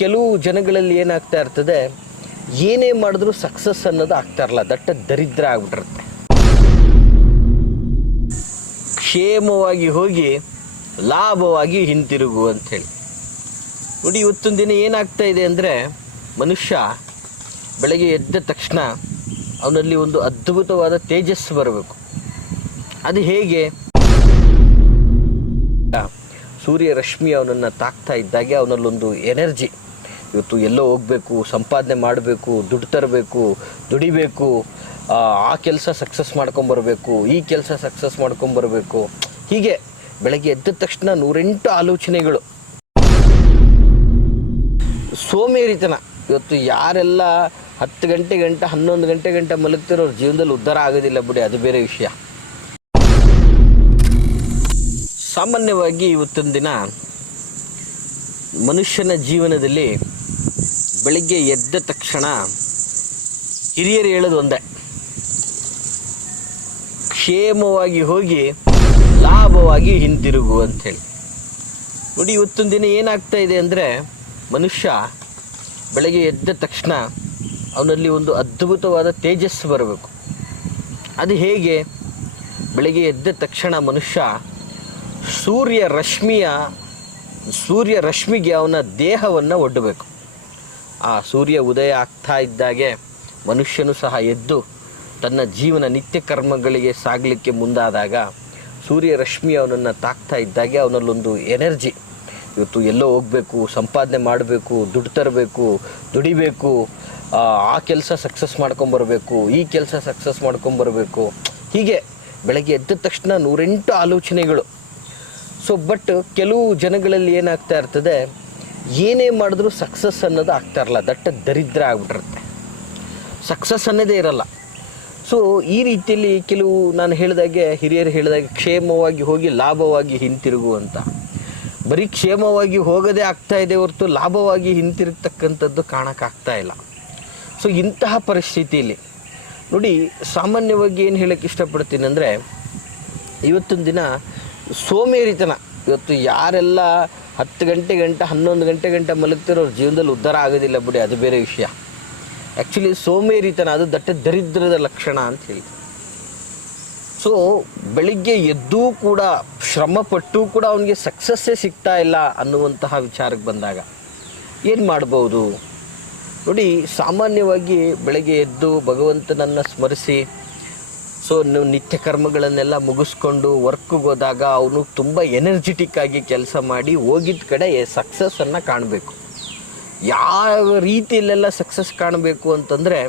ಕೆಲವು ಜನಗಳಲ್ಲಿ ಏನಾಗ್ತಾ ಇರ್ತದೆ, ಏನೇ ಮಾಡಿದ್ರೂ ಸಕ್ಸಸ್ ಅನ್ನೋದು ಆಗ್ತಾ ಇರಲ್ಲ, ದಟ್ಟ ದರಿದ್ರ ಆಗ್ಬಿಟ್ಟಿರುತ್ತೆ. ಕ್ಷೇಮವಾಗಿ ಹೋಗಿ ಲಾಭವಾಗಿ ಹಿಂತಿರುಗು ಅಂಥೇಳಿ. ನೋಡಿ, ಇವತ್ತೊಂದು ದಿನ ಏನಾಗ್ತಾ ಇದೆ ಅಂದರೆ, ಮನುಷ್ಯ ಬೆಳಗ್ಗೆ ಎದ್ದ ತಕ್ಷಣ ಅವನಲ್ಲಿ ಒಂದು ಅದ್ಭುತವಾದ ತೇಜಸ್ಸು ಬರಬೇಕು. ಅದು ಹೇಗೆ? ಸೂರ್ಯ ರಶ್ಮಿ ಅವನನ್ನು ತಾಕ್ತಾ ಇದ್ದಾಗೆ ಅವನಲ್ಲೊಂದು ಎನರ್ಜಿ, ಇವತ್ತು ಎಲ್ಲೋ ಹೋಗಬೇಕು, ಸಂಪಾದನೆ ಮಾಡಬೇಕು, ದುಡ್ಡು ತರಬೇಕು, ದುಡಿಬೇಕು, ಆ ಕೆಲಸ ಸಕ್ಸಸ್ ಮಾಡ್ಕೊಂಬರ್ಬೇಕು, ಈ ಕೆಲಸ ಸಕ್ಸಸ್ ಮಾಡ್ಕೊಂಬರ್ಬೇಕು, ಹೀಗೆ ಬೆಳಗ್ಗೆ ಎದ್ದ ತಕ್ಷಣ 108 ಆಲೋಚನೆಗಳು. ಸೋಮೇರಿತನ. ಇವತ್ತು ಯಾರೆಲ್ಲ 10 ಗಂಟೆ 11 ಗಂಟೆ ಮಲಗ್ತಿರೋ ಅವ್ರ ಜೀವನದಲ್ಲಿ ಉದ್ಧಾರ ಆಗೋದಿಲ್ಲ ಬಿಡಿ, ಅದು ಬೇರೆ ವಿಷಯ. ಸಾಮಾನ್ಯವಾಗಿ ಇವತ್ತಿನ ದಿನ ಮನುಷ್ಯನ ಜೀವನದಲ್ಲಿ ಬೆಳಿಗ್ಗೆ ಎದ್ದ ತಕ್ಷಣ ಹಿರಿಯರು ಹೇಳೋದು ಒಂದೇ, ಕ್ಷೇಮವಾಗಿ ಹೋಗಿ ಲಾಭವಾಗಿ ಹಿಂತಿರುಗು ಅಂಥೇಳಿ. ನೋಡಿ, ಇವತ್ತಿನ ದಿನ ಏನಾಗ್ತಾ ಇದೆ ಅಂದರೆ, ಮನುಷ್ಯ ಬೆಳಗ್ಗೆ ಎದ್ದ ತಕ್ಷಣ ಅವನಲ್ಲಿ ಒಂದು ಅದ್ಭುತವಾದ ತೇಜಸ್ಸು ಬರಬೇಕು. ಅದು ಹೇಗೆ? ಬೆಳಗ್ಗೆ ಎದ್ದ ತಕ್ಷಣ ಮನುಷ್ಯ ಸೂರ್ಯ ರಶ್ಮಿಗೆ ಅವನ ದೇಹವನ್ನು ಒಡ್ಡಬೇಕು. ಆ ಸೂರ್ಯ ಉದಯ ಆಗ್ತಾ ಇದ್ದಾಗೆ ಮನುಷ್ಯನು ಸಹ ಎದ್ದು ತನ್ನ ಜೀವನ ನಿತ್ಯ ಕರ್ಮಗಳಿಗೆ ಸಾಗಲಿಕ್ಕೆ ಮುಂದಾದಾಗ, ಸೂರ್ಯ ರಶ್ಮಿ ಅವನನ್ನು ತಾಕ್ತಾ ಇದ್ದಾಗೆ ಅವನಲ್ಲೊಂದು ಎನರ್ಜಿ, ಇವತ್ತು ಎಲ್ಲೋ ಹೋಗಬೇಕು, ಸಂಪಾದನೆ ಮಾಡಬೇಕು, ದುಡ್ಡು ತರಬೇಕು, ದುಡಿಬೇಕು, ಆ ಕೆಲಸ ಸಕ್ಸಸ್ ಮಾಡ್ಕೊಂಬರ್ಬೇಕು, ಈ ಕೆಲಸ ಸಕ್ಸಸ್ ಮಾಡ್ಕೊಂಬರ್ಬೇಕು, ಹೀಗೆ ಬೆಳಗ್ಗೆ ಎದ್ದ ತಕ್ಷಣ 108 ಆಲೋಚನೆಗಳು. ಬಟ್ ಕೆಲವು ಜನಗಳಲ್ಲಿ ಏನಾಗ್ತಾ ಇರ್ತದೆ, ಏನೇ ಮಾಡಿದ್ರೂ ಸಕ್ಸಸ್ ಅನ್ನೋದು ಆಗ್ತಾ ಇರಲ್ಲ, ದಟ್ಟ ದರಿದ್ರ ಆಗ್ಬಿಟ್ಟಿರುತ್ತೆ, ಸಕ್ಸಸ್ ಅನ್ನೋದೇ ಇರಲ್ಲ. ಈ ರೀತಿಯಲ್ಲಿ ಕೆಲವು, ನಾನು ಹೇಳಿದಾಗೆ, ಹಿರಿಯರು ಹೇಳಿದಾಗೆ, ಕ್ಷೇಮವಾಗಿ ಹೋಗಿ ಲಾಭವಾಗಿ ಹಿಂತಿರುಗು ಅಂತ. ಬರೀ ಕ್ಷೇಮವಾಗಿ ಹೋಗೋದೇ ಆಗ್ತಾ ಇದೆ ಹೊರತು ಲಾಭವಾಗಿ ಹಿಂತಿರುಗತಕ್ಕಂಥದ್ದು ಕಾಣೋಕ್ಕಾಗ್ತಾ ಇಲ್ಲ. ಇಂತಹ ಪರಿಸ್ಥಿತಿಯಲ್ಲಿ ನೋಡಿ, ಸಾಮಾನ್ಯವಾಗಿ ಏನು ಹೇಳೋಕ್ಕೆ ಇಷ್ಟಪಡ್ತೀನಿ ಅಂದರೆ, ಇವತ್ತಿನ ದಿನ ಸೋಮೇರಿತನ. ಇವತ್ತು ಯಾರೆಲ್ಲ 10 ಗಂಟೆ 11 ಗಂಟೆ ಮಲಗ್ತಿರೋ ಅವ್ರ ಜೀವನದಲ್ಲಿ ಉದ್ಧಾರ ಆಗೋದಿಲ್ಲ ಬಿಡಿ, ಅದು ಬೇರೆ ವಿಷಯ. ಆ್ಯಕ್ಚುಲಿ ಸೋಮೇರಿತನ ಅದು ದಟ್ಟ ದರಿದ್ರದ ಲಕ್ಷಣ ಅಂತ ಹೇಳಿ. ಬೆಳಿಗ್ಗೆ ಎದ್ದೂ ಕೂಡ ಶ್ರಮಪಟ್ಟೂ ಕೂಡ ಅವನಿಗೆ ಸಕ್ಸಸ್ಸೇ ಸಿಗ್ತಾ ಇಲ್ಲ ಅನ್ನುವಂತಹ ವಿಚಾರಕ್ಕೆ ಬಂದಾಗ ಏನು ಮಾಡ್ಬೋದು? ನೋಡಿ, ಸಾಮಾನ್ಯವಾಗಿ ಬೆಳಗ್ಗೆ ಎದ್ದು ಭಗವಂತನನ್ನು ಸ್ಮರಿಸಿ ನೀವು ನಿತ್ಯ ಕರ್ಮಗಳನ್ನೆಲ್ಲ ಮುಗಿಸ್ಕೊಂಡು ವರ್ಕ್ಗೆ ಹೋದಾಗ ಅವನು ತುಂಬ ಎನರ್ಜೆಟಿಕ್ ಆಗಿ ಕೆಲಸ ಮಾಡಿ ಹೋಗಿದ್ದ ಕಡೆ ಸಕ್ಸಸ್ಸನ್ನು ಕಾಣಬೇಕು. ಯಾವ ರೀತಿಯಲ್ಲೆಲ್ಲ ಸಕ್ಸಸ್ ಕಾಣಬೇಕು ಅಂತಂದರೆ,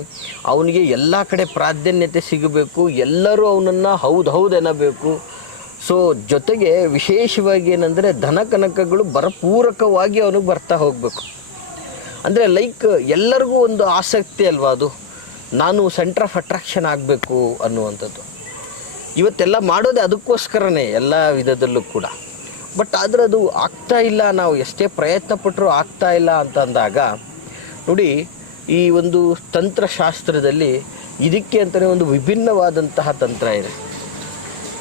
ಅವನಿಗೆ ಎಲ್ಲ ಕಡೆ ಪ್ರಾಧಾನ್ಯತೆ ಸಿಗಬೇಕು, ಎಲ್ಲರೂ ಅವನನ್ನು ಹೌದು ಎನ್ನಬೇಕು. ಜೊತೆಗೆ ವಿಶೇಷವಾಗಿ ಏನಂದರೆ, ಧನ ಕನಕಗಳು ಭರಪೂರಕವಾಗಿ ಅವನಿಗೆ ಬರ್ತಾ ಹೋಗಬೇಕು. ಅಂದರೆ ಎಲ್ಲರಿಗೂ ಒಂದು ಆಸಕ್ತಿ ಅಲ್ವಾ ಅದು, ನಾನು ಸೆಂಟರ್ ಆಫ್ ಅಟ್ರಾಕ್ಷನ್ ಆಗಬೇಕು ಅನ್ನುವಂಥದ್ದು. ಇವತ್ತೆಲ್ಲ ಮಾಡೋದೇ ಅದಕ್ಕೋಸ್ಕರನೇ ಎಲ್ಲ ವಿಧದಲ್ಲೂ ಕೂಡ. ಬಟ್ ಆದರೆ ಅದು ಆಗ್ತಾ ಇಲ್ಲ, ನಾವು ಎಷ್ಟೇ ಪ್ರಯತ್ನ ಪಟ್ಟರೂ ಆಗ್ತಾ ಇಲ್ಲ ಅಂತ ಅಂದಾಗ ನೋಡಿ, ಈ ಒಂದು ತಂತ್ರಶಾಸ್ತ್ರದಲ್ಲಿ ಇದಕ್ಕೆ ಅಂತಲೇ ಒಂದು ವಿಭಿನ್ನವಾದಂತಹ ತಂತ್ರ ಇದೆ.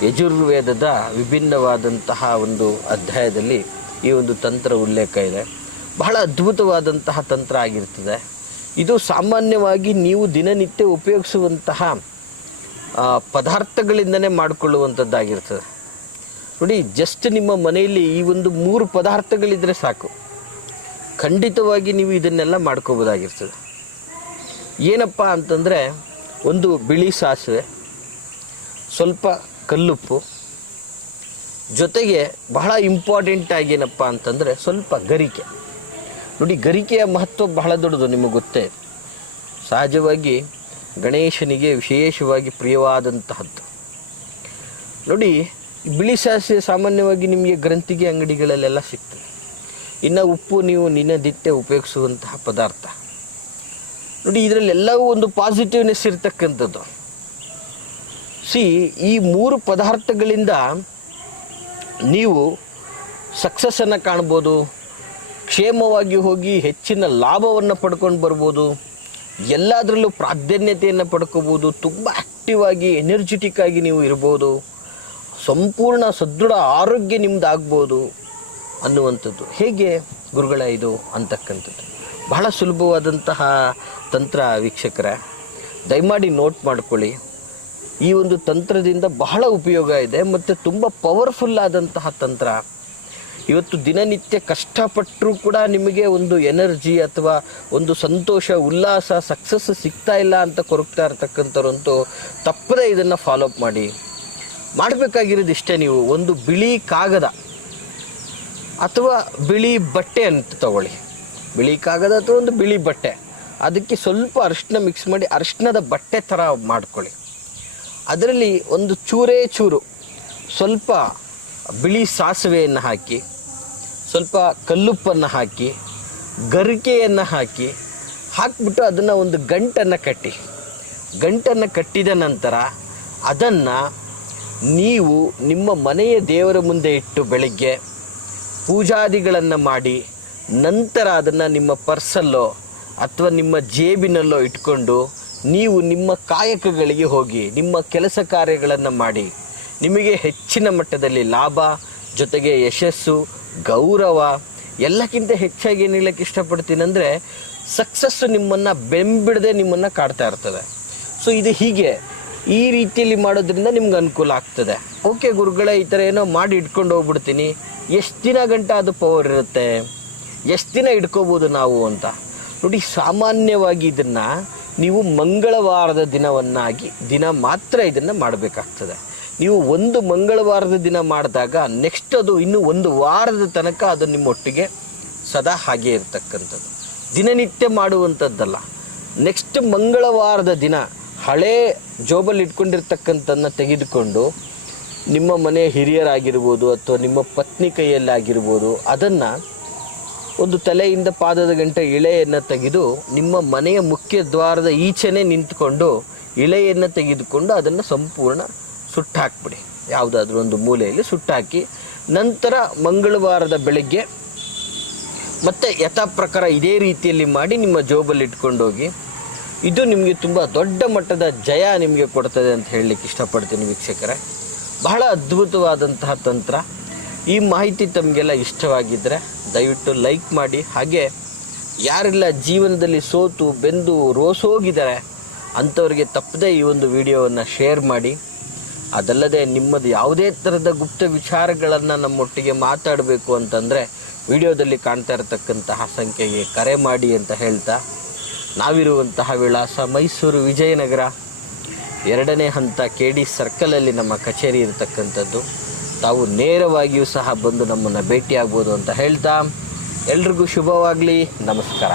ಯಜುರ್ವೇದದ ವಿಭಿನ್ನವಾದಂತಹ ಒಂದು ಅಧ್ಯಾಯದಲ್ಲಿ ಈ ಒಂದು ತಂತ್ರ ಉಲ್ಲೇಖ ಇದೆ. ಬಹಳ ಅದ್ಭುತವಾದಂತಹ ತಂತ್ರ ಆಗಿರ್ತದೆ ಇದು. ಸಾಮಾನ್ಯವಾಗಿ ನೀವು ದಿನನಿತ್ಯ ಉಪಯೋಗಿಸುವಂತಹ ಪದಾರ್ಥಗಳಿಂದನೇ ಮಾಡಿಕೊಳ್ಳುವಂಥದ್ದಾಗಿರ್ತದೆ. ನೋಡಿ, ಜಸ್ಟ್ ನಿಮ್ಮ ಮನೆಯಲ್ಲಿ ಈ ಒಂದು 3 ಪದಾರ್ಥಗಳಿದ್ದರೆ ಸಾಕು, ಖಂಡಿತವಾಗಿ ನೀವು ಇದನ್ನೆಲ್ಲ ಮಾಡ್ಕೋಬೋದಾಗಿರ್ತದೆ. ಏನಪ್ಪ ಅಂತಂದರೆ, ಒಂದು ಬಿಳಿ ಸಾಸಿವೆ, ಸ್ವಲ್ಪ ಕಲ್ಲುಪ್ಪು, ಜೊತೆಗೆ ಬಹಳ ಇಂಪಾರ್ಟೆಂಟ್ ಆಗಿ ಏನಪ್ಪ ಅಂತಂದರೆ ಸ್ವಲ್ಪ ಗರಿಕೆ. ನೋಡಿ, ಗರಿಕೆಯ ಮಹತ್ವ ಬಹಳ ದೊಡ್ಡದು, ನಿಮಗೆ ಗೊತ್ತೇ. ಸಹಜವಾಗಿ ಗಣೇಶನಿಗೆ ವಿಶೇಷವಾಗಿ ಪ್ರಿಯವಾದಂತಹದ್ದು. ನೋಡಿ, ಬಿಳಿ ಸಾಸಿವೆ ಸಾಮಾನ್ಯವಾಗಿ ನಿಮಗೆ ಗ್ರಂಥಿಗೆ ಅಂಗಡಿಗಳಲ್ಲೆಲ್ಲ ಸಿಗ್ತದೆ. ಇನ್ನು ಉಪ್ಪು ನೀವು ದಿನನಿತ್ಯ ಉಪಯೋಗಿಸುವಂತಹ ಪದಾರ್ಥ. ನೋಡಿ, ಇದರಲ್ಲೆಲ್ಲವೂ ಒಂದು ಪಾಸಿಟಿವ್ನೆಸ್ ಇರ್ತಕ್ಕಂಥದ್ದು. ಈ 3 ಪದಾರ್ಥಗಳಿಂದ ನೀವು ಸಕ್ಸಸ್ಸನ್ನು ಕಾಣ್ಬೋದು, ಕ್ಷೇಮವಾಗಿ ಹೋಗಿ ಹೆಚ್ಚಿನ ಲಾಭವನ್ನು ಪಡ್ಕೊಂಡು ಬರ್ಬೋದು, ಎಲ್ಲದರಲ್ಲೂ ಪ್ರಾಧಾನ್ಯತೆಯನ್ನು ಪಡ್ಕೋಬೋದು, ತುಂಬ ಆ್ಯಕ್ಟಿವ್ ಆಗಿ ಎನರ್ಜೆಟಿಕ್ ಆಗಿ ನೀವು ಇರ್ಬೋದು, ಸಂಪೂರ್ಣ ಸದೃಢ ಆರೋಗ್ಯ ನಿಮ್ಮದು ಆಗ್ಬೋದು ಅನ್ನುವಂಥದ್ದು. ಹೇಗೆ? ಗುರುಗಳ ಇದು ಅಂತಕ್ಕಂಥದ್ದು. ಬಹಳ ಸುಲಭವಾದಂತಹ ತಂತ್ರ ವೀಕ್ಷಕರೇ, ದಯಮಾಡಿ ನೋಟ್ ಮಾಡ್ಕೊಳ್ಳಿ. ಈ ಒಂದು ತಂತ್ರದಿಂದ ಬಹಳ ಉಪಯೋಗ ಇದೆ ಮತ್ತು ತುಂಬ ಪವರ್ಫುಲ್ ಆದಂತಹ ತಂತ್ರ. ಇವತ್ತು ದಿನನಿತ್ಯ ಕಷ್ಟಪಟ್ಟರೂ ಕೂಡ ನಿಮಗೆ ಒಂದು ಎನರ್ಜಿ ಅಥವಾ ಒಂದು ಸಂತೋಷ, ಉಲ್ಲಾಸ, ಸಕ್ಸಸ್ ಸಿಗ್ತಾ ಇಲ್ಲ ಅಂತ ಕೊರಗ್ತಾ ಇರ್ತಕ್ಕಂಥವ್ರಂತೂ ತಪ್ಪದೇ ಇದನ್ನು ಫಾಲೋಅಪ್ ಮಾಡಿ. ಮಾಡಬೇಕಾಗಿರೋದು ಇಷ್ಟೇ, ನೀವು ಒಂದು ಬಿಳಿ ಕಾಗದ ಅಥವಾ ಬಿಳಿ ಬಟ್ಟೆ ಅಂತ ತಗೊಳ್ಳಿ. ಬಿಳಿ ಕಾಗದ ಅಥವಾ ಒಂದು ಬಿಳಿ ಬಟ್ಟೆ, ಅದಕ್ಕೆ ಸ್ವಲ್ಪ ಅರಿಶಿನ ಮಿಕ್ಸ್ ಮಾಡಿ ಅರಿಶಿನದ ಬಟ್ಟೆ ಥರ ಮಾಡ್ಕೊಳ್ಳಿ. ಅದರಲ್ಲಿ ಒಂದು ಚೂರು ಸ್ವಲ್ಪ ಬಿಳಿ ಸಾಸಿವೆಯನ್ನು ಹಾಕಿ, ಸ್ವಲ್ಪ ಕಲ್ಲುಪ್ಪನ್ನು ಹಾಕಿ, ಗರಿಕೆಯನ್ನು ಹಾಕಿಬಿಟ್ಟು ಅದನ್ನು ಒಂದು ಗಂಟನ್ನು ಕಟ್ಟಿದ ನಂತರ ಅದನ್ನು ನೀವು ನಿಮ್ಮ ಮನೆಯ ದೇವರ ಮುಂದೆ ಇಟ್ಟು ಬೆಳಗ್ಗೆ ಪೂಜಾದಿಗಳನ್ನು ಮಾಡಿ, ನಂತರ ಅದನ್ನು ನಿಮ್ಮ ಪರ್ಸಲ್ಲೋ ಅಥವಾ ನಿಮ್ಮ ಜೇಬಿನಲ್ಲೋ ಇಟ್ಕೊಂಡು ನೀವು ನಿಮ್ಮ ಕಾಯಕಗಳಿಗೆ ಹೋಗಿ ನಿಮ್ಮ ಕೆಲಸ ಕಾರ್ಯಗಳನ್ನು ಮಾಡಿ. ನಿಮಗೆ ಹೆಚ್ಚಿನ ಮಟ್ಟದಲ್ಲಿ ಲಾಭ ಜೊತೆಗೆ ಯಶಸ್ಸು, ಗೌರವ, ಎಲ್ಲಕ್ಕಿಂತ ಹೆಚ್ಚಾಗಿ ಏನು ಹೇಳಕ್ಕೆ ಇಷ್ಟಪಡ್ತೀನಿ ಅಂದರೆ ಸಕ್ಸಸ್ಸು ನಿಮ್ಮನ್ನು ಬೆಂಬಿಡದೆ ನಿಮ್ಮನ್ನು ಕಾಡ್ತಾ ಇರ್ತದೆ. ಸೊ ಇದು ಹೀಗೆ ಈ ರೀತಿಯಲ್ಲಿ ಮಾಡೋದ್ರಿಂದ ನಿಮ್ಗೆ ಅನುಕೂಲ ಆಗ್ತದೆ. ಓಕೆ ಗುರುಗಳೇ, ಈ ಥರ ಏನೋ ಮಾಡಿ ಇಟ್ಕೊಂಡು ಹೋಗ್ಬಿಡ್ತೀನಿ, ಎಷ್ಟು ದಿನ ಗಂಟ ಅದು ಪವರ್ ಇರುತ್ತೆ, ಎಷ್ಟು ದಿನ ಇಟ್ಕೋಬೋದು ನಾವು ಅಂತ ನೋಡಿ. ಸಾಮಾನ್ಯವಾಗಿ ಇದನ್ನು ನೀವು ಮಂಗಳವಾರದ ದಿನ ಮಾತ್ರ ಇದನ್ನು ಮಾಡಬೇಕಾಗ್ತದೆ. ನೀವು ಒಂದು ಮಂಗಳವಾರದ ದಿನ ಮಾಡಿದಾಗ ನೆಕ್ಸ್ಟ್ ಅದು ಇನ್ನೂ ಒಂದು ವಾರದ ತನಕ ಅದು ನಿಮ್ಮೊಟ್ಟಿಗೆ ಸದಾ ಹಾಗೆ ಇರತಕ್ಕಂಥದ್ದು, ದಿನನಿತ್ಯ ಮಾಡುವಂಥದ್ದಲ್ಲ. ನೆಕ್ಸ್ಟ್ ಮಂಗಳವಾರದ ದಿನ ಹಳೇ ಜೋಬಲ್ಲಿ ಇಟ್ಕೊಂಡಿರ್ತಕ್ಕಂಥದ್ದನ್ನು ತೆಗೆದುಕೊಂಡು ನಿಮ್ಮ ಮನೆ ಹಿರಿಯರಾಗಿರ್ಬೋದು ಅಥವಾ ನಿಮ್ಮ ಪತ್ನಿ ಕೈಯಲ್ಲಾಗಿರ್ಬೋದು ಅದನ್ನು ಒಂದು ತಲೆಯಿಂದ ಪಾದದ ಗಂಟೆ ಇಳೆಯನ್ನು ತೆಗೆದು ನಿಮ್ಮ ಮನೆಯ ಮುಖ್ಯ ದ್ವಾರದ ಈಚೆನೇ ನಿಂತ್ಕೊಂಡು ಇಳೆಯನ್ನು ತೆಗೆದುಕೊಂಡು ಅದನ್ನು ಸಂಪೂರ್ಣ ಸುಟ್ಟಾಕ್ಬಿಡಿ. ಯಾವುದಾದ್ರೂ ಒಂದು ಮೂಲೆಯಲ್ಲಿ ಸುಟ್ಟಾಕಿ ನಂತರ ಮಂಗಳವಾರದ ಬೆಳಗ್ಗೆ ಮತ್ತೆ ಯಥಾ ಪ್ರಕಾರ ಇದೇ ರೀತಿಯಲ್ಲಿ ಮಾಡಿ ನಿಮ್ಮ ಜೋಬಲ್ಲಿ ಇಟ್ಕೊಂಡೋಗಿ. ಇದು ನಿಮಗೆ ತುಂಬ ದೊಡ್ಡ ಮಟ್ಟದ ಜಯ ನಿಮಗೆ ಕೊಡ್ತದೆ ಅಂತ ಹೇಳಲಿಕ್ಕೆ ಇಷ್ಟಪಡ್ತೀನಿ ವೀಕ್ಷಕರೇ. ಬಹಳ ಅದ್ಭುತವಾದಂತಹ ತಂತ್ರ. ಈ ಮಾಹಿತಿ ತಮಗೆಲ್ಲ ಇಷ್ಟವಾಗಿದ್ದರೆ ದಯವಿಟ್ಟು ಲೈಕ್ ಮಾಡಿ. ಹಾಗೆ ಯಾರೆಲ್ಲ ಜೀವನದಲ್ಲಿ ಸೋತು ಬೆಂದು ರೋಸೋಗಿದ್ದಾರೆ ಅಂಥವ್ರಿಗೆ ತಪ್ಪದೇ ಈ ಒಂದು ವಿಡಿಯೋವನ್ನು ಶೇರ್ ಮಾಡಿ. ಅದಲ್ಲದೆ ನಿಮ್ಮದು ಯಾವುದೇ ಥರದ ಗುಪ್ತ ವಿಚಾರಗಳನ್ನು ನಮ್ಮೊಟ್ಟಿಗೆ ಮಾತಾಡಬೇಕು ಅಂತಂದರೆ ವಿಡಿಯೋದಲ್ಲಿ ಕಾಣ್ತಾ ಇರತಕ್ಕಂತಹ ಸಂಖ್ಯೆಗೆ ಕರೆ ಮಾಡಿ ಅಂತ ಹೇಳ್ತಾ, ನಾವಿರುವಂತಹ ವಿಳಾಸ ಮೈಸೂರು ವಿಜಯನಗರ 2ನೇ ಹಂತ KD ಸರ್ಕಲಲ್ಲಿ ನಮ್ಮ ಕಚೇರಿ ಇರತಕ್ಕಂಥದ್ದು. ತಾವು ನೇರವಾಗಿಯೂ ಸಹ ಬಂದು ನಮ್ಮನ್ನು ಭೇಟಿಯಾಗ್ಬೋದು ಅಂತ ಹೇಳ್ತಾ ಎಲ್ರಿಗೂ ಶುಭವಾಗಲಿ. ನಮಸ್ಕಾರ.